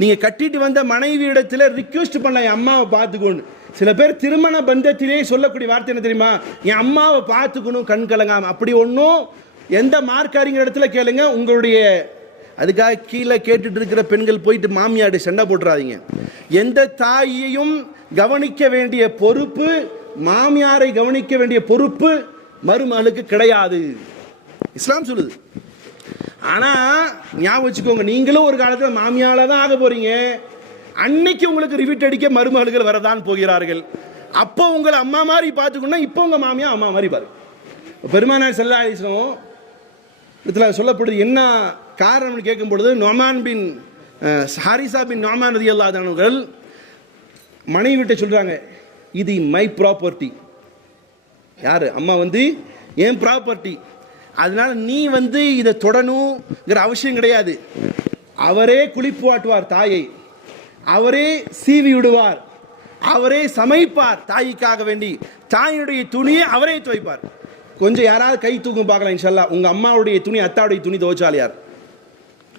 நீங்க கட்டிட்டு வந்த மனைவி இடத்துல ரிக்வெஸ்ட் பண்ண, என் அம்மாவை பார்த்துக்கணும். சில பேர் திருமண பந்தத்திலே சொல்லக்கூடிய வார்த்தை என்ன தெரியுமா? என் அம்மாவை பார்த்துக்கணும் கண் கலங்காம. அப்படி ஒன்றும் எந்த மார்க்காரிங்க இடத்துல கேளுங்க. உங்களுடைய அதுக்காக கீழே கேட்டுட்டு இருக்கிற பெண்கள் போயிட்டு மாமியாடு சண்டை போட்டுறாதீங்க. எந்த தாயையும் கவனிக்க வேண்டிய பொறுப்பு, மாமியாரை கவனிக்க வேண்டிய பொறுப்பு மருமகளுக்கு கிடையாது, இஸ்லாம் சொல்லுது. ஆனா ஞாபகம் வச்சுக்கோங்க, நீங்களும் ஒரு காலத்தில் மாமியால தான் ஆக போறீங்க. அன்னைக்கு உங்களுக்கு ரிவிட் அடிக்க மருமகளுகள் வரதான் போகிறார்கள். அப்போ உங்களை அம்மா மாதிரி பார்த்துக்கணும், இப்போ உங்க மாமியா அம்மா மாதிரி பாரு. பெருமானார் ஸல்லல்லாஹு அலைஹி வஸல்லம் இதில் சொல்லப்படுது, என்ன காரணம்னு கேட்கும் பொழுது, நுஅமான் பின் ஹாரிசா பின் நுஅமான் ரலியல்லாஹு அன்ஹு அவர்கள் மனைவி விட்டு சொல்றாங்க, இது மை ப்ராப்பர்ட்டி. யாரு? அம்மா என் ப்ராப்பர்ட்டி, அதனால நீ இதை தொடணுங்கிற அவசியம் கிடையாது. அவரே குளிப்பாட்டுவார் தாயை, அவரே சீவி விடுவார், அவரே சமைப்பார் தாய்க்காக வேண்டி, தாயினுடைய துணியை அவரே துவைப்பார். கொஞ்சம் யாராவது கை தூக்கம் பார்க்கலாம் இன்ஷா அல்லாஹ். உங்க அம்மாவுடைய துணி அத்தாவுடைய துணி துவைச்சால் யார்?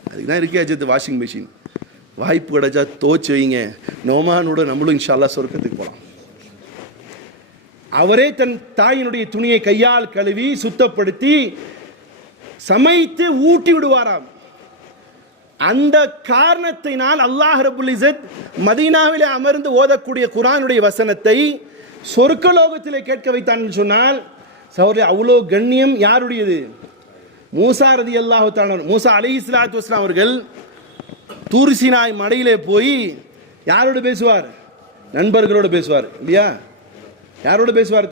அதுக்கு தான் இருக்கே வாஷிங் மிஷின். வாய்ப்பு கிடைச்சா துவைச்சு வைங்க. நோமானோட நம்மளும் இன்ஷா அல்லாஹ் சொர்க்கத்துக்கு போகலாம். அவரே தன் தாயினுடைய துணியை கையால் கழுவி சுத்தப்படுத்தி சமைத்து ஊட்டி விடுவாராம். அந்த காரணத்தினால் அல்லாஹ் ரப்புல் இஸ்ஸத் மதீனாவிலே அமர்ந்து ஓதக்கூடிய குர்ஆனுடைய வசனத்தை சொர்க்கலோகத்திலே கேட்க வைத்தான் சொன்னால் சகோதரர்களே, அவ்வளோ கண்ணியம் யாருடையது? மூசா ரலியல்லாஹு தஆலா, மூசா அலைஹிஸ்ஸலாத்து வஸ்ஸலாம் அவர்கள் தூர் சீனாய் மலையிலே போய் யாரோடு பேசுவார்? நண்பர்களோடு பேசுவார் இல்லையா? யாரோடு பேசுவார்?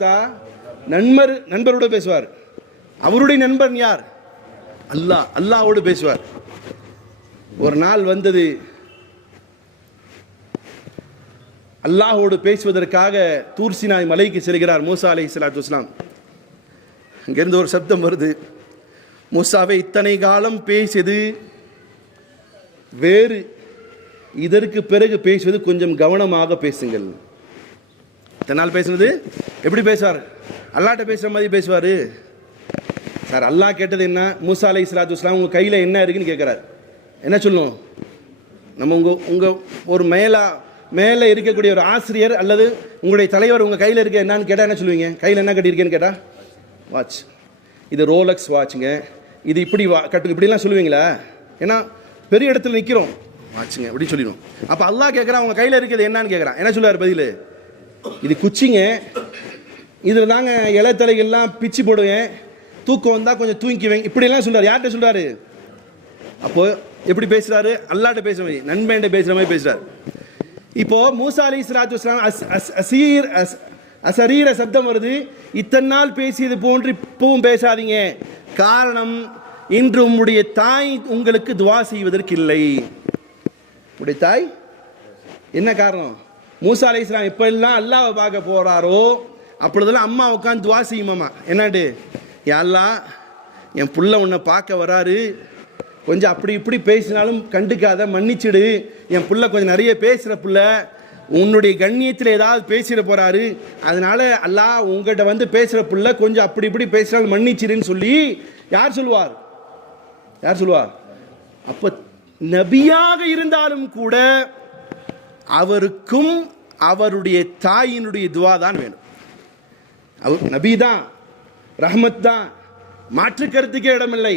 நண்பரோடு பேசுவார். அவருடைய நண்பர் யார்? அல்லாஹ். அல்லாஹ்வோடு பேசுவார். ஒரு நாள் வந்தது, அல்லாஹோடு பேசுவதற்காக தூர் சீனாய் மலைக்கு செல்கிறார் மூசா அலைஹிஸ்ஸலாத்து வஸ்ஸலாம். அங்கிருந்து ஒரு சப்தம் வருது, மூசாவை இத்தனை காலம் பேசியது வேறு, இதற்கு பிறகு பேசுவது கொஞ்சம் கவனமாக பேசுங்கள். இத்தனை நாள் பேசுனது எப்படி பேசுவார்? அல்லாட்ட பேசுகிற மாதிரி பேசுவார். சார் அல்லாஹ் கேட்டது என்ன? மூசா அலைஹிஸ்ஸலாத்து வஸ்ஸலாம் உங்கள் கையில் என்ன இருக்குன்னு கேட்குறாரு. என்ன சொல்லணும்? நம்ம உங்கள் ஒரு மேலே இருக்கக்கூடிய ஒரு ஆசிரியர் அல்லது உங்களுடைய தலைவர் உங்கள் கையில் இருக்க என்னன்னு கேட்டால் என்ன சொல்லுவீங்க? கையில் என்ன கட்டியிருக்கேன்னு கேட்டால் வாட்ச், இது ரோலக்ஸ் வாட்சுங்க, இது இப்படி கட்டுங்க, இப்படிலாம் சொல்லுவீங்களா? ஏன்னா பெரிய இடத்துல நிற்கிறோம், வாட்சுங்க அப்படின்னு சொல்லிடும். அப்போ அல்லாஹ் கேட்குறான் உங்கள் கையில் இருக்கிறது என்னன்னு கேட்குறான். என்ன சொல்லுவார் பதில்? இது குச்சிங்க, இதில் தாங்க இலைத்தலைகள்லாம் பிச்சு போடுவேன், தூக்கம் வந்தால் கொஞ்சம் தூங்கிக்குவேன், இப்படிலாம் சொல்கிறார். யார்கிட்ட சொல்கிறாரு? அப்போது எப்படி பேசுகிறாரு? அல்லாட்ட பேசுகிற மாதிரி, நண்பன்கிட்ட பேசுகிற மாதிரி பேசுகிறார். இப்போது மூசா அலைஹிஸ்ஸலாத்து வஸ்ஸலாம் அசரீர சப்தம் வருது. இத்தனை நாள் பேசியது போன்று இப்பவும் பேசாதீங்க. காரணம், இன்று உம்முடைய தாய் உங்களுக்கு துவா செய்வதற்கு இல்லை. உடைய தாய் என்ன காரணம்? மூசா அலைஹிஸ்ஸலாம் எப்பெல்லாம் அல்லாஹ்வை பார்க்க போகிறாரோ அப்பொழுதெல்லாம் அம்மா உட்காந்து துவா செய்யுமாம்மா. என்னாட்டு? யா அல்லாஹ், என் புள்ள உன்னை பார்க்க வராரு, கொஞ்சம் அப்படி இப்படி பேசினாலும் கண்டுக்காத, மன்னிச்சிடு. என் புள்ள கொஞ்சம் நிறைய பேசுகிற புள்ள, உன்னுடைய கண்ணியத்தில் ஏதாவது பேசிட போகிறாரு, அதனால அல்லாஹ் உங்கள்கிட்ட வந்து பேசுகிற புள்ள கொஞ்சம் அப்படி இப்படி பேசினாலும் மன்னிச்சிடுன்னு சொல்லி யார் சொல்லுவார்? யார் சொல்லுவார்? அப்போ நபியாக இருந்தாலும் கூட அவருக்கும் அவருடைய தாயினுடைய துவா தான் வேணும். அவர் நபி தான், ரஹ்மத் தான், மாற்று கருத்துக்கே இடமில்லை.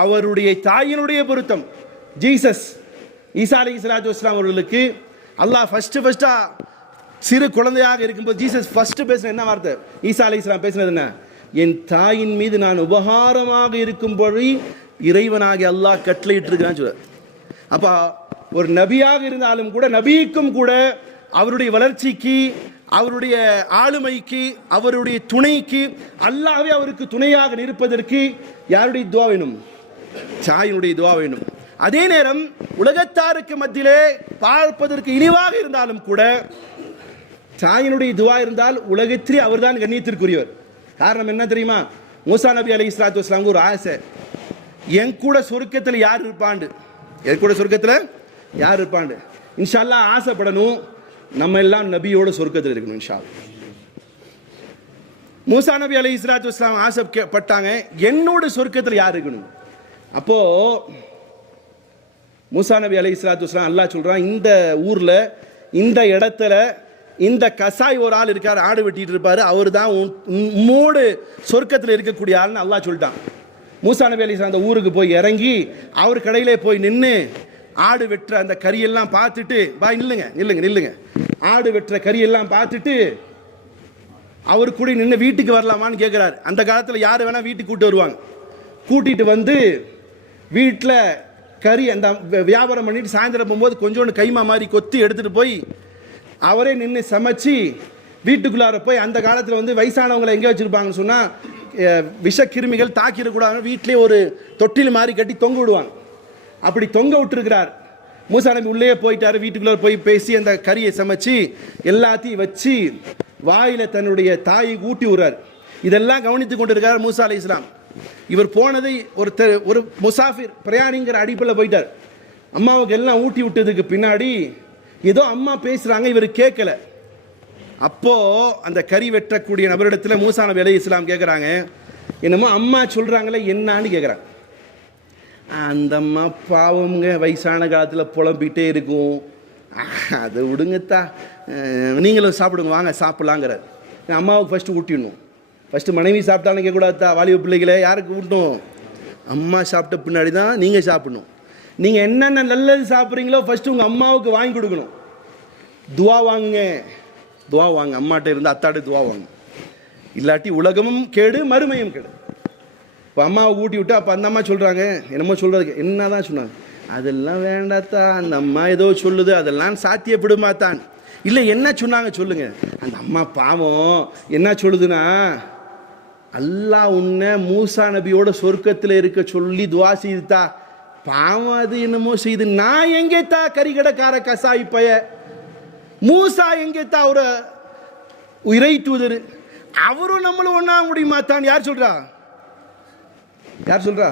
அவருடைய தாயினுடைய பொருத்தம். ஜீசஸ் ஈசா அலைஹிஸ்ஸலாத்து வஸ்ஸலாம் அவர்களுக்கு அல்லாஹ் ஃபஸ்ட்டா சிறு குழந்தையாக இருக்கும்போது ஜீசஸ் ஃபஸ்ட்டு பேசின என்ன வார்த்தை? ஈசா அலைஹிஸ்ஸலாம் பேசினது என்ன? என் தாயின் மீது நான் உபகாரமாக இருக்கும்படி இறைவனாகி அல்லாஹ் கட்டளையிட்டு இருக்கிறான்னு சொல்ல. அப்போ ஒரு நபியாக இருந்தாலும் கூட, நபிக்கும் கூட அவருடைய வளர்ச்சிக்கு, அவருடைய ஆளுமைக்கு, அவருடைய துணைக்கு, அல்லாஹ்வே அவருக்கு துணையாக நிற்பதற்கு யாருடைய துவா வேணும்? தாயினுடைய துவா வேணும். அதே நேரம் உலகத்தாருக்கு மத்தியிலே பார்ப்பதற்கு இழிவாக இருந்தாலும் கூட தாயினுடைய துவா இருந்தால் உலகத்திலே அவர்தான் கண்ணியத்திற்குரியவர். காரணம் என்ன தெரியுமா? மூசா நபி அலைஹிஸ்ஸலாத்து வஸ்ஸலாம் ஒரு ஆசை, என் கூட சொர்க்கத்தில் யார் இருப்பாண்டு, என் கூட சொர்க்கத்தில் யார் இருப்பாண்டு. இன்ஷா அல்லாஹ் ஆசைப்படணும், நம்ம எல்லாம் நபியோட சொர்க்கத்தில் இருக்கணும் இன்ஷா அல்லாஹ். மூசா நபி அலைஹிஸ்ஸலாத்து வஸ்ஸலாம் ஆசைப்பட்டாங்க, என்னோட சொர்க்கத்தில் யார் இருக்கணும். அப்போ மூசா நபி அலைஹிஸ்ஸலாத்து வஸ்ஸலாம் அல்லாஹ் சொல்றான், இந்த ஊரில் இந்த இடத்துல இந்த கசாய் ஒரு ஆள் இருக்கார், ஆடு வெட்டிட்டு இருப்பாரு, அவர் தான் உம்மோடு சொர்க்கத்தில் இருக்கக்கூடிய ஆள்னு அல்லாஹ் சொல்லிட்டான். மூசா நபி அலைஹிஸ்ஸலாம் அந்த ஊருக்கு போய் இறங்கி அவர் கடையிலே போய் நின்று ஆடு வெட்டுற அந்த கறியெல்லாம் பார்த்துட்டு, பாய் நில்லுங்க, ஆடு வெட்டுற கறியெல்லாம் பார்த்துட்டு அவர் கூட நின்று வீட்டுக்கு வரலாமான்னு கேட்குறாரு. அந்த காலத்தில் யார் வேணால் வீட்டுக்கு கூப்பிட்டு வருவாங்க. கூட்டிகிட்டு வந்து வீட்டில் கறி அந்த வியாபாரம் பண்ணிட்டு சாயந்தரம் போகும்போது கொஞ்சோண்டு கைமா மாதிரி கொத்தி எடுத்துகிட்டு போய் அவரே நின்று சமைச்சு வீட்டுக்குள்ளார போய், அந்த காலத்தில் வந்து வயசானவங்களை எங்கே வச்சுருப்பாங்கன்னு சொன்னால் விஷக்கிருமிகள் தாக்கிடக்கூடாதுன்னு வீட்டிலே ஒரு தொட்டில் மாதிரி கட்டி தொங்க விடுவாங்க. அப்படி தொங்க விட்டுருக்கிறார். மூசா நபி உள்ளே போயிட்டார், வீட்டுக்குள்ளே போய் பேசி அந்த கறியை சமைச்சு எல்லாத்தையும் வச்சு வாயில் தன்னுடைய தாயை ஊட்டி விடுறார். இதெல்லாம் கவனித்து கொண்டு இருக்கார் மூசா அலைஹிஸ்ஸலாம். இவர் போனதை ஒரு முசாஃபிர் பிரயாணிங்கிற அடிப்பில் போயிட்டார். அம்மாவுக்கு எல்லாம் ஊட்டி விட்டதுக்கு பின்னாடி ஏதோ அம்மா பேசுகிறாங்க, இவர் கேட்கல. அப்போது அந்த கறி வெட்டக்கூடிய நபரிடத்தில் மூசா நபி அலைஹிஸ்ஸலாம் கேட்குறாங்க, என்னமோ அம்மா சொல்கிறாங்களே என்னான்னு கேட்குறாங்க. அந்த அம்மா பாவங்க, வயசான காலத்தில் புலம்பிகிட்டே இருக்கும், அதை விடுங்கத்தா, நீங்களும் சாப்பிடுங்க, வாங்க சாப்பிட்லாங்கிறார். அம்மாவுக்கு ஃபஸ்ட்டு ஊட்டிடணும். ஃபஸ்ட்டு மனைவி சாப்பிட்டாலும் கேட்கக்கூடாதா? வாலிப பிள்ளைகளை யாருக்கு ஊட்டணும்? அம்மா சாப்பிட்ட பின்னாடி தான் நீங்கள் சாப்பிடணும். நீங்கள் என்னென்ன நல்லது சாப்பிட்றீங்களோ ஃபஸ்ட்டு உங்கள் அம்மாவுக்கு வாங்கி கொடுக்கணும். துவா வாங்குங்க, துவா வாங்க, அம்மாட்ட இருந்து அத்தாட்ட துவா வாங்க, இல்லாட்டி உலகமும் கேடு மறுமையும் கேடு. இப்போ அம்மாவை ஊட்டி விட்டு அப்போ அந்த அம்மா சொல்கிறாங்க, என்னமோ சொல்கிறதுக்கு என்ன தான் சொன்னாங்க, அதெல்லாம் வேண்டாத்தா, அந்த அம்மா ஏதோ சொல்லுது, அதெல்லாம் சாத்தியப்படுமாத்தான். இல்லை என்ன சொன்னாங்க சொல்லுங்கள். அந்த அம்மா பாவம் என்ன சொல்லுதுன்னா, அல்லாஹ் உன்னை மூசா நபியோட சொர்க்கத்தில் இருக்க சொல்லி துவா செய்துத்தா, பாவம் அது என்னமோ செய்து, நான் எங்கேத்தா கறிகடைக்கார கசாய் பய, மூசா எங்கே தான் ஒரு இறை தூதர், அவரும் நம்மளும் ஒன்றா முடியுமா தான் யார் சொல்றா? யார் சொல்றா?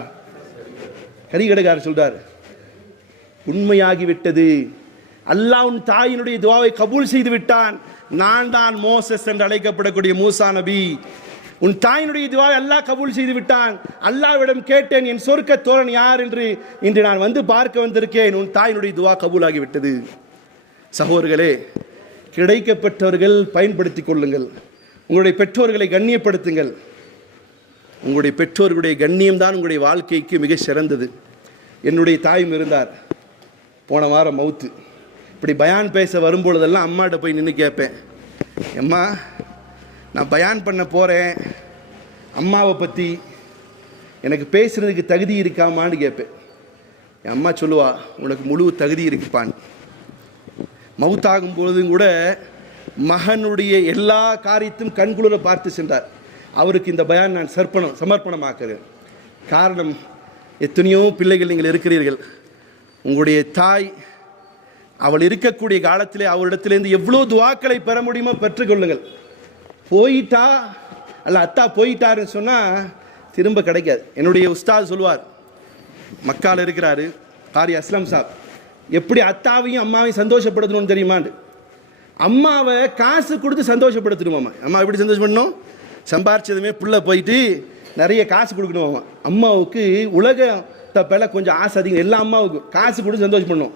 கரிகடகாரர் சொல்றார், உண்மையாகிவிட்டது, அல்லாஹ் உன் தாயினுடைய துஆவை கபூல் செய்து விட்டான், நான் தான் மோசஸ் என்று அழைக்கப்படக்கூடிய மூசா நபி. உன் தாயினுடைய துஆவை அல்லாஹ் கபூல் செய்து விட்டான். அல்லாஹ்விடம் கேட்டேன், என் சொர்க்க தோழன் யார் என்று, இன்று நான் வந்து பார்க்க வந்திருக்கேன், உன் தாயினுடைய துஆ கபூலாகிவிட்டது. சகோதரர்களே, கிடைக்கப்பட்டவர்கள் பயன்படுத்திக் கொள்ளுங்கள். உங்களுடைய பெற்றோர்களை கண்ணியப்படுத்துங்கள். உங்களுடைய பெற்றோர்களுடைய கண்ணியம்தான் உங்களுடைய வாழ்க்கைக்கு மிக சிறந்தது. என்னுடைய தாயும் இருந்தார், போன வாரம் மவுத்து. இப்படி பயான் பேச வரும்பொழுதெல்லாம் அம்மாட்ட போய் நின்று கேட்பேன், அம்மா நான் பயான் பண்ண போகிறேன், அம்மாவை பற்றி எனக்கு பேசுகிறதுக்கு தகுதி இருக்காமான்னு கேட்பேன். என் அம்மா சொல்லுவா, உனக்கு முழு தகுதி இருக்குப்பான். மவுத்தாகும் பொழுதும் கூட மகனுடைய எல்லா காரியத்தையும் கண்குளிர பார்த்து சென்றார். அவருக்கு இந்த பயான் நான் சமர்ப்பணமாக்குறேன். காரணம், எத்தனையோ பிள்ளைகள் நீங்கள் இருக்கிறீர்கள். உங்களுடைய தாய் அவள் இருக்கக்கூடிய காலத்திலே அவரிடத்திலேருந்து எவ்வளோ துவாக்களை பெற முடியுமோ பெற்றுக்கொள்ளுங்கள். போயிட்டா அல்ல அத்தா போயிட்டாருன்னு சொன்னால் திரும்ப கிடைக்காது. என்னுடைய உஸ்தாத் சொல்லுவார், மக்கால் இருக்கிறாரு காரி அஸ்லம் சாப், எப்படி அத்தாவையும் அம்மாவையும் சந்தோஷப்படுத்தணும்னு தெரியுமாண்டு. அம்மாவை காசு கொடுத்து சந்தோஷப்படுத்தணுமாம்மா. அம்மா எப்படி சந்தோஷப்படணும்? சம்பாரிச்சதுமே புள்ள போயிட்டு நிறைய காசு கொடுக்கணுமாம்மா. அம்மாவுக்கு உலகத்தை பேல கொஞ்சம் ஆசை அதிகம். எல்லா அம்மாவுக்கும் காசு கொடுத்து சந்தோஷம் பண்ணணும்.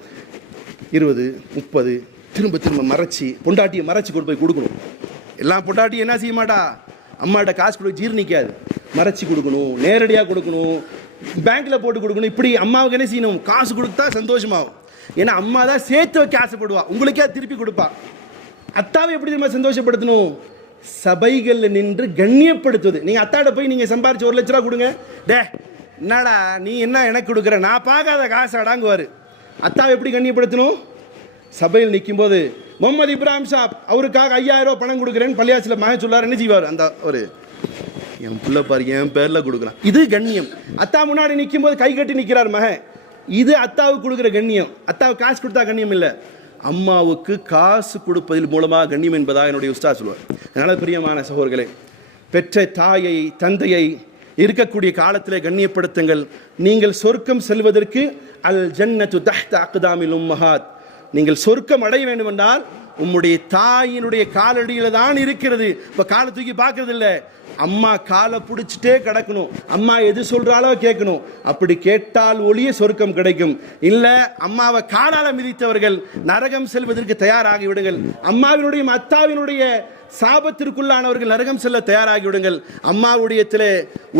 20, 30 திரும்ப திரும்ப மறைச்சி, பொண்டாட்டியை மறைச்சி கொண்டு போய் கொடுக்கணும். எல்லாம் பொண்டாட்டி என்ன செய்ய மாட்டா, அம்மாட்ட காசு கொடுக்க ஜீர்ணிக்காது, மறைச்சி கொடுக்கணும், நேரடியாக கொடுக்கணும், பேங்க்கில் போட்டு கொடுக்கணும். இப்படி அம்மாவுக்கு என்ன செய்யணும்? காசு கொடுத்தா சந்தோஷமாகும். ஏன்னா அம்மா தான் சேர்த்து வைக்க ஆசைப்படுவா, உங்களுக்கே திருப்பி கொடுப்பா. அத்தாவை எப்படி நம்ம சந்தோஷப்படுத்தணும்? சபைகளில் நின்று கண்ணியப்படுத்துவது. நீங்கள் அத்தாட்ட போய் நீங்கள் சம்பாரிச்சு 1 லட்ச ரூபா கொடுங்க, டே என்னடா நீ என்ன எனக்கு கொடுக்குற, நான் பார்க்காத காசு அடாங்குவார். அத்தாவை எப்படி கண்ணியப்படுத்தணும்? சபையில் நிற்கும்போது முகமது இப்ராஹிம் சாப் அவருக்காக 5000 ரூபா பணம் கொடுக்குறேன்னு பள்ளியாசில் மகன் சொல்லார். என்ன செய்வார்? அந்த ஒரு என் பிள்ளை பாரு என் பேரில் கொடுக்குறான், இது கண்ணியம். அத்தா முன்னாடி நிற்கும் போது கை கட்டி நிற்கிறார் மகன், இது அத்தாவுக்கு கொடுக்குற கண்ணியம். அத்தாவுக்கு காசு கொடுத்தா கண்ணியம் இல்லை, அம்மாவுக்கு காசு கொடுப்பதில் மூலமாக கண்ணியம் என்பதாக என்னுடைய உஸ்தாத் சொல்வார். அதனால் பிரியமான சகோதரர்களே, பெற்ற தாயை தந்தையை இருக்கக்கூடிய காலத்திலே கண்ணியப்படுத்துங்கள். நீங்கள் சொர்க்கம் செல்வதற்கு அல் ஜன்னத்து தஹ்த அக்தாமில் உம்மஹாத், நீங்கள் சொர்க்கம் அடைய வேண்டும் என்றால் உம்முடைய தாயினுடைய காலடியில தான் இருக்கிறது. இப்போ காலை தூக்கி பார்க்கறது இல்லை, அம்மா காலை பிடிச்சிட்டே கிடக்கணும், அம்மா எது சொல்றாலோ கேட்கணும். அப்படி கேட்டால் ஒளிய சொர்க்கம் கிடைக்கும். இல்லை அம்மாவை காலால மிதித்தவர்கள் நரகம் செல்வதற்கு தயாராகி விடுங்கள். அம்மாவினுடைய அத்தாவினுடைய சாபத்திற்குள்ளானவர்கள் நரகம் செல்ல தயாராகி விடுங்கள். அம்மாவுடையத்திலே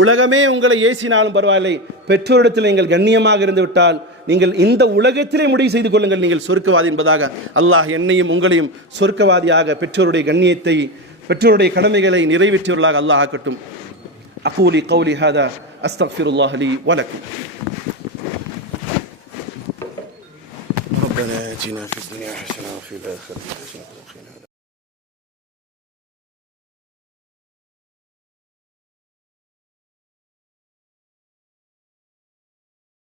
உலகமே உங்களை ஏசினாலும் பரவாயில்லை, பெற்றோரிடத்தில் நீங்கள் கண்ணியமாக இருந்து விட்டால் நீங்கள் இந்த உலகத்திலே முடிவு செய்து கொள்ளுங்கள், நீங்கள் சொர்க்கவாதி என்பதாக. அல்லாஹ் என்னையும் உங்களையும் சொர்க்கவாதியாக பெற்றோருடைய கண்ணியத்தை பெற்றோருடைய கடமைகளை நிறைவேற்றியவர்களாக அல்லாஹ் ஆக்கட்டும். அகூலி கௌலி ஹாதா அஸ்தக்ஃபிருல்லாஹ் லி வ லக்கும். ربنا آتنا في الدنيا حسنة وفي الآخرة حسنة وقنا